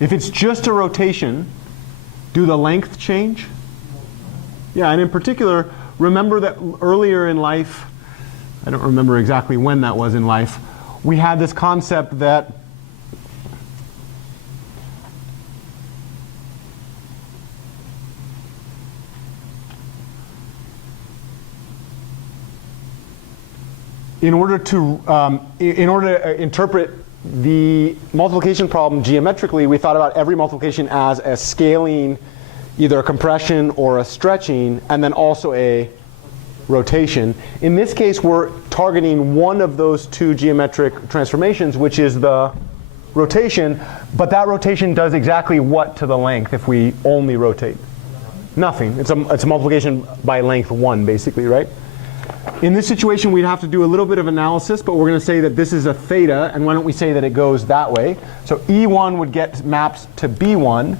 If it's just a rotation, do the length change? Yeah, and in particular, remember that earlier in life, I don't remember exactly when that was in life, we had this concept that in order to interpret the multiplication problem geometrically, we thought about every multiplication as a scaling, either a compression or a stretching, and then also a rotation. In this case, we're targeting one of those two geometric transformations, which is the rotation, but that rotation does exactly what to the length if we only rotate? Nothing. It's a multiplication by length 1, basically, right? In this situation, we'd have to do a little bit of analysis, but we're going to say that this is a theta, and why don't we say that it goes that way? So E1 would get mapped to B1.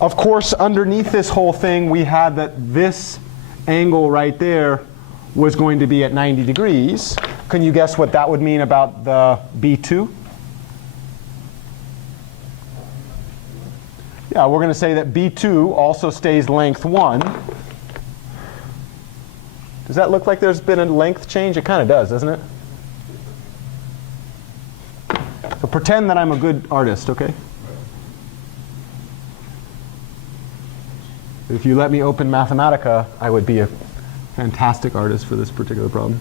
Of course, underneath this whole thing, we had that this angle right there was going to be at 90 degrees. Can you guess what that would mean about the B2? Yeah, we're going to say that B2 also stays length 1. Does that look like there's been a length change? It kind of does, doesn't it? So pretend that I'm a good artist, OK? If you let me open Mathematica, I would be a fantastic artist for this particular problem.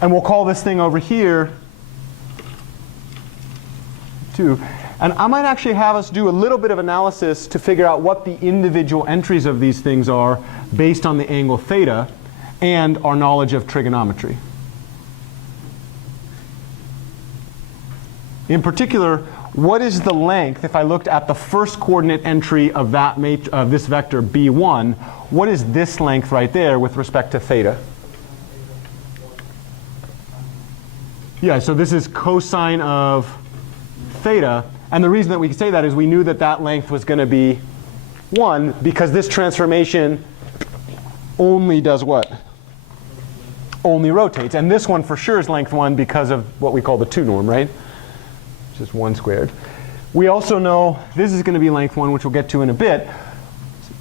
And we'll call this thing over here 2. And I might actually have us do a little bit of analysis to figure out what the individual entries of these things are based on the angle theta and our knowledge of trigonometry. In particular, what is the length, if I looked at the first coordinate entry of that this vector B1, what is this length right there with respect to theta? Yeah, so this is cosine of theta. And the reason that we can say that is we knew that that length was going to be 1 because this transformation only does what? Only rotates. And this one for sure is length 1 because of what we call the 2 norm, right? Which is 1 squared. We also know this is going to be length 1, which we'll get to in a bit.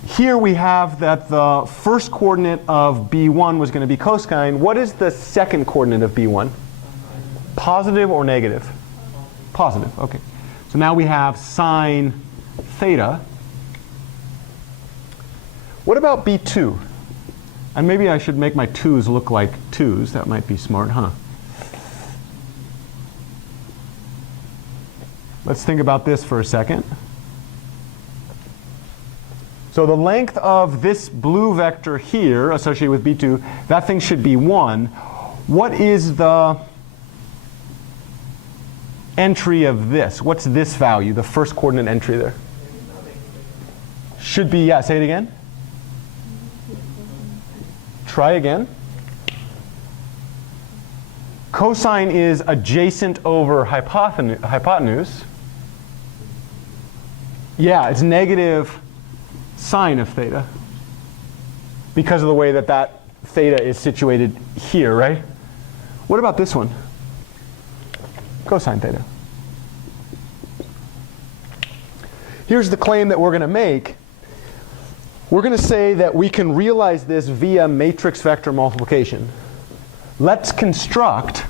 Here we have that the first coordinate of B1 was going to be cosine. What is the second coordinate of B1? Positive or negative? Positive, OK. So now we have sine theta. What about B2? And maybe I should make my 2's look like 2's. That might be smart, huh? Let's think about this for a second. So the length of this blue vector here associated with B2, that thing should be 1. What is the entry of this? What's this value, the first coordinate entry there? Should be, yeah, say it again. Try again. Cosine is adjacent over hypotenuse. Yeah, it's negative sine of theta because of the way that that theta is situated here, right? What about this one? Cosine theta. Here's the claim that we're going to make. We're going to say that we can realize this via matrix vector multiplication. Let's construct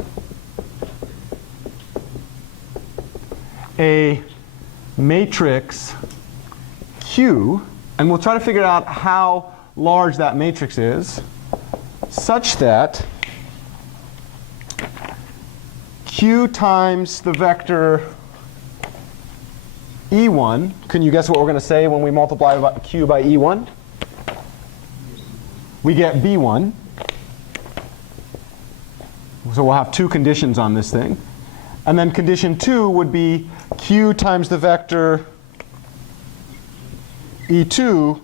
a matrix Q, and we'll try to figure out how large that matrix is, such that Q times the vector E1. Can you guess what we're going to say when we multiply Q by E1? We get B1. So we'll have 2 conditions on this thing. And then condition 2 would be Q times the vector E2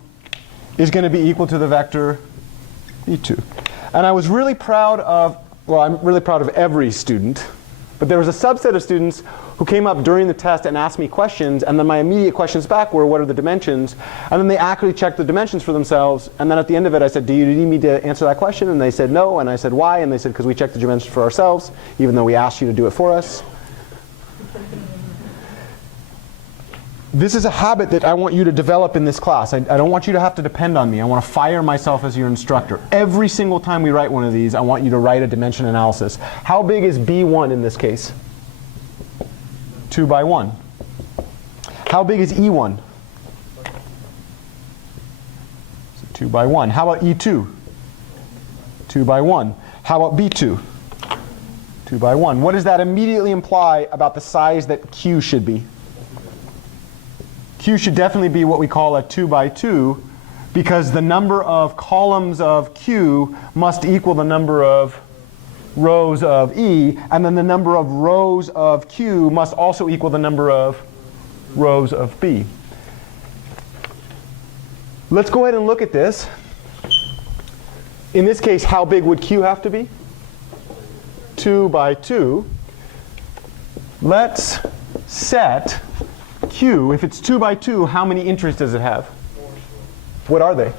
is going to be equal to the vector E2. And I was really proud of, well, I'm really proud of every student. But there was a subset of students who came up during the test and asked me questions, and then my immediate questions back were, what are the dimensions? And then they actually checked the dimensions for themselves. And then at the end of it, I said, do you need me to answer that question? And they said no. And I said, why? And they said, because we checked the dimensions for ourselves, even though we asked you to do it for us. this is a habit that I want you to develop in this class. I don't want you to have to depend on me. I want to fire myself as your instructor. Every single time we write one of these, I want you to write a dimension analysis. How big is B1 in this case? 2 by 1. How big is E1? 2 by 1. How about E2? 2 by 1. How about B2? 2 by 1. What does that immediately imply about the size that Q should be? Q should definitely be what we call a 2 by 2, because the number of columns of Q must equal the number of rows of E, and then the number of rows of Q must also equal the number of rows of B. Let's go ahead and look at this. In this case, how big would Q have to be? 2 by 2. Let's set Q. If it's 2 by 2, how many entries does it have? What are they?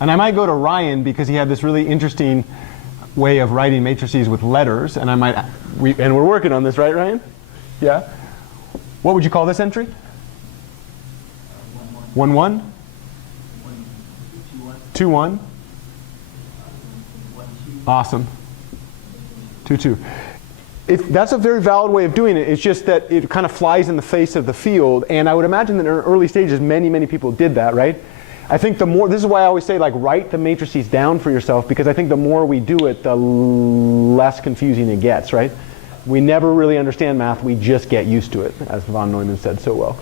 And I might go to Ryan because he had this really interesting way of writing matrices with letters, and we're working on this, right, Ryan? Yeah. What would you call this entry? 1 1. 2 1. Awesome. 2 2. That's a very valid way of doing it. It's just that it kind of flies in the face of the field, and I would imagine that in early stages many people did that, right? I think the more, this is why I always say, like, write the matrices down for yourself, because I think the more we do it, the less confusing it gets, right? We never really understand math, we just get used to it, as von Neumann said so well.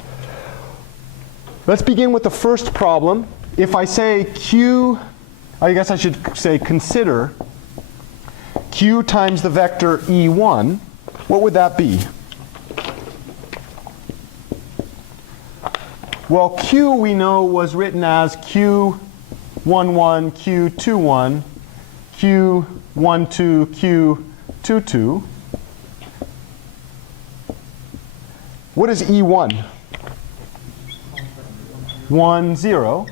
Let's begin with the first problem. If I say Q, I guess I should say consider Q times the vector E1, what would that be? Well, Q we know was written as Q11, Q21, Q12, Q22. What is E1? 1 0.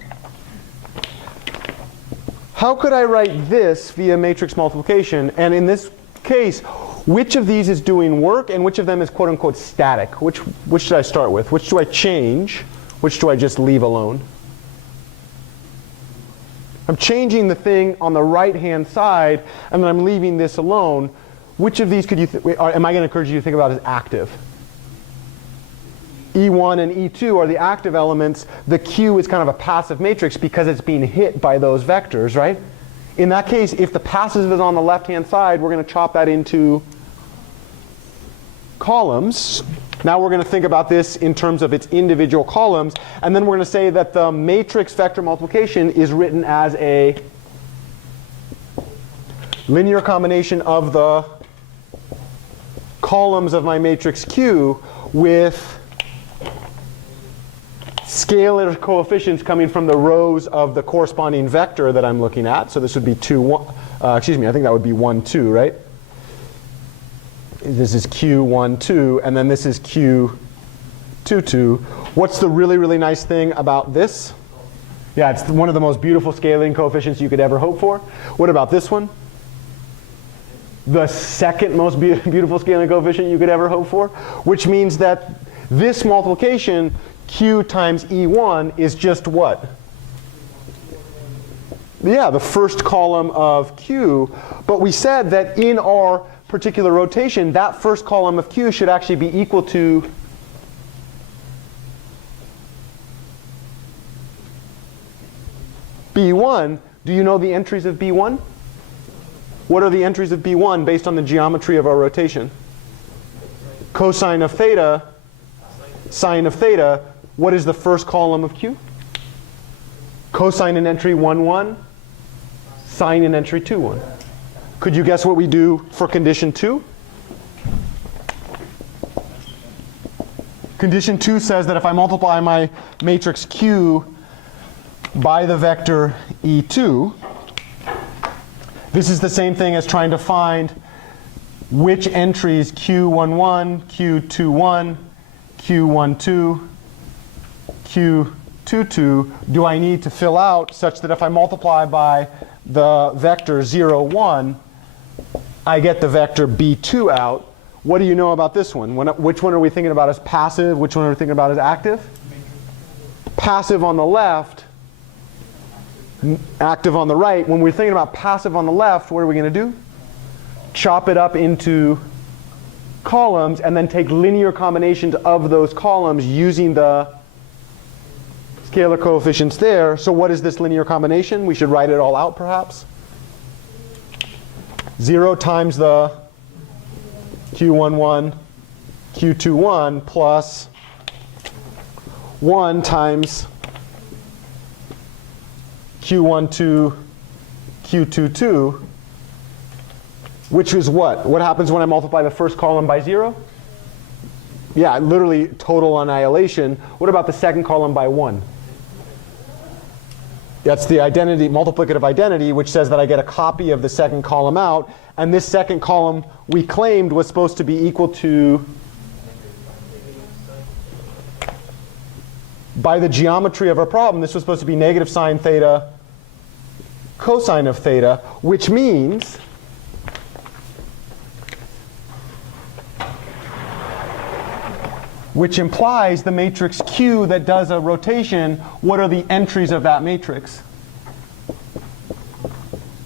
How could I write this via matrix multiplication? And in this case, which of these is doing work and which of them is quote unquote static? Which should I start with? Which do I change? Which do I just leave alone? I'm changing the thing on the right-hand side, and then I'm leaving this alone. Which of these could you am I going to encourage you to think about as active? E1 and E2 are the active elements. The Q is kind of a passive matrix because it's being hit by those vectors, right? In that case, if the passive is on the left-hand side, we're going to chop that into columns. Now we're going to think about this in terms of its individual columns, and then we're going to say that the matrix vector multiplication is written as a linear combination of the columns of my matrix Q with scalar coefficients coming from the rows of the corresponding vector that I'm looking at. So this would be 2 1, excuse me, I think that would be 1 2, right? This is Q1 2, and then this is Q2 2. What's the really nice thing about this? Yeah, it's one of the most beautiful scaling coefficients you could ever hope for. What about this one? The second most beautiful scaling coefficient you could ever hope for, which means that this multiplication, Q times E1, is just what? Yeah, the first column of Q. But we said that in our particular rotation, that first column of Q should actually be equal to B1. Do you know the entries of B1? What are the entries of B1 based on the geometry of our rotation? Cosine of theta, sine of theta. What is the first column of Q? Cosine in entry 1 1, sine in entry 2 1. Could you guess what we do for condition 2? Condition 2 says that if I multiply my matrix Q by the vector E2, this is the same thing as trying to find which entries Q11, Q21, Q12, Q22 do I need to fill out such that if I multiply by the vector 0 1, I get the vector B2 out. What do you know about this one? Which one are we thinking about as passive? Which one are we thinking about as active? Passive on the left, active on the right. When we're thinking about passive on the left, what are we going to do? Chop it up into columns and then take linear combinations of those columns using the scalar coefficients there. So what is this linear combination? We should write it all out perhaps. 0 times the Q11, Q21 plus 1 times Q12, Q22, which is what? What happens when I multiply the first column by 0? Yeah, literally total annihilation. What about the second column by 1? That's the identity, multiplicative identity, which says that I get a copy of the second column out. And this second column we claimed was supposed to be equal to, by the geometry of our problem, this was supposed to be negative sine theta cosine of theta, which means which implies the matrix Q that does a rotation. What are the entries of that matrix?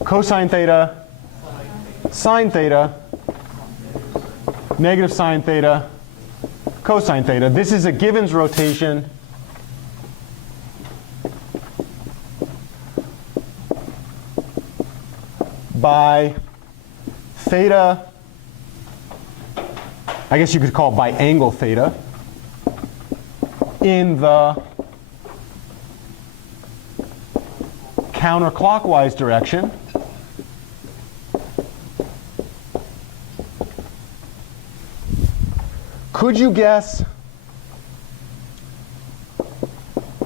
Cosine theta, sine theta, negative sine theta, cosine theta. This is a Gibbons rotation by theta, I guess you could call it by angle theta, in the counterclockwise direction. Could you guess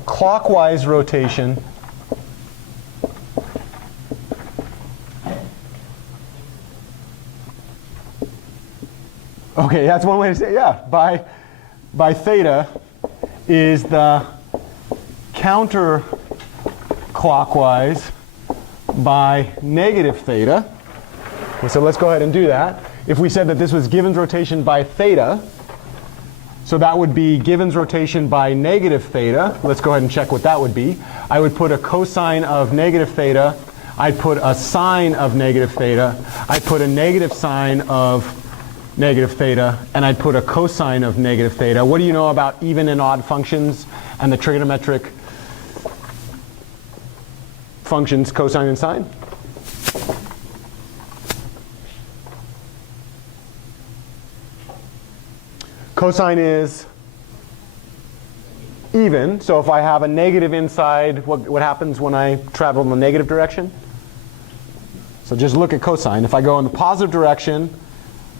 clockwise rotation Okay, that's one way to say it. Yeah, by theta is the counterclockwise by negative theta. So let's go ahead and do that. If we said that this was Gibbons rotation by theta, so that would be Gibbons rotation by negative theta. Let's go ahead and check what that would be. I would put a cosine of negative theta. I'd put a sine of negative theta. I'd put a negative sine of negative theta, and I'd put a cosine of negative theta. What do you know about even and odd functions and the trigonometric functions cosine and sine? Cosine is even, so if I have a negative inside, what happens when I travel in the negative direction? So just look at cosine. If I go in the positive direction,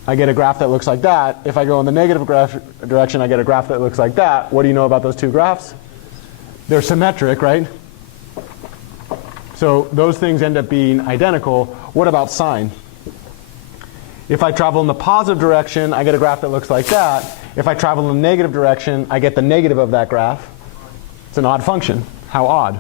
I get a graph that looks like that. If I go in the negative direction, I get a graph that looks like that. What do you know about those two graphs? They're symmetric, right? So those things end up being identical. What about sine? If I travel in the positive direction, I get a graph that looks like that. If I travel in the negative direction, I get the negative of that graph. It's an odd function. How odd?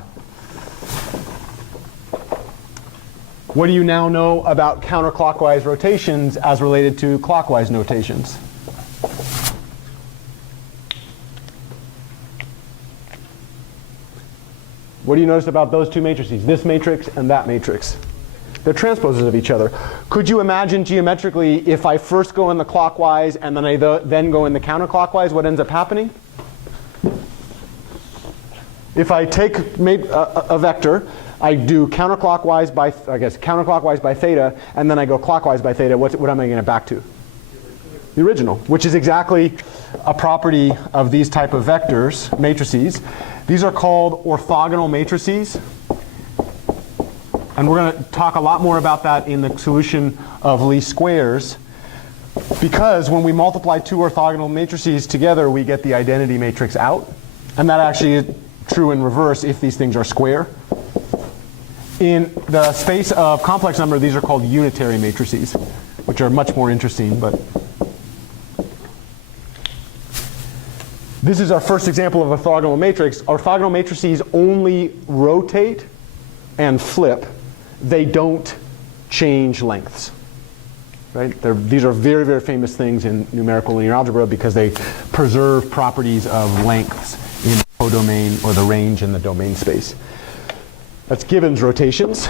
What do you now know about counterclockwise rotations as related to clockwise notations? What do you notice about those two matrices, this matrix and that matrix? They're transposes of each other. Could you imagine geometrically if I first go in the clockwise and then I then go in the counterclockwise, what ends up happening? If I take a vector, I do counterclockwise by, counterclockwise by theta, and then I go clockwise by theta, what am I going to back to? The original, which is exactly a property of these type of vectors, matrices. These are called orthogonal matrices. And we're going to talk a lot more about that in the solution of least squares, because when we multiply two orthogonal matrices together, we get the identity matrix out. And that actually is true in reverse if these things are square. In the space of complex number, these are called unitary matrices, which are much more interesting. But this is our first example of orthogonal matrix. Orthogonal matrices only rotate and flip. They don't change lengths. right? These are very, very famous things in numerical linear algebra because they preserve properties of lengths in the codomain or the range in the domain space. That's Gibbons rotations.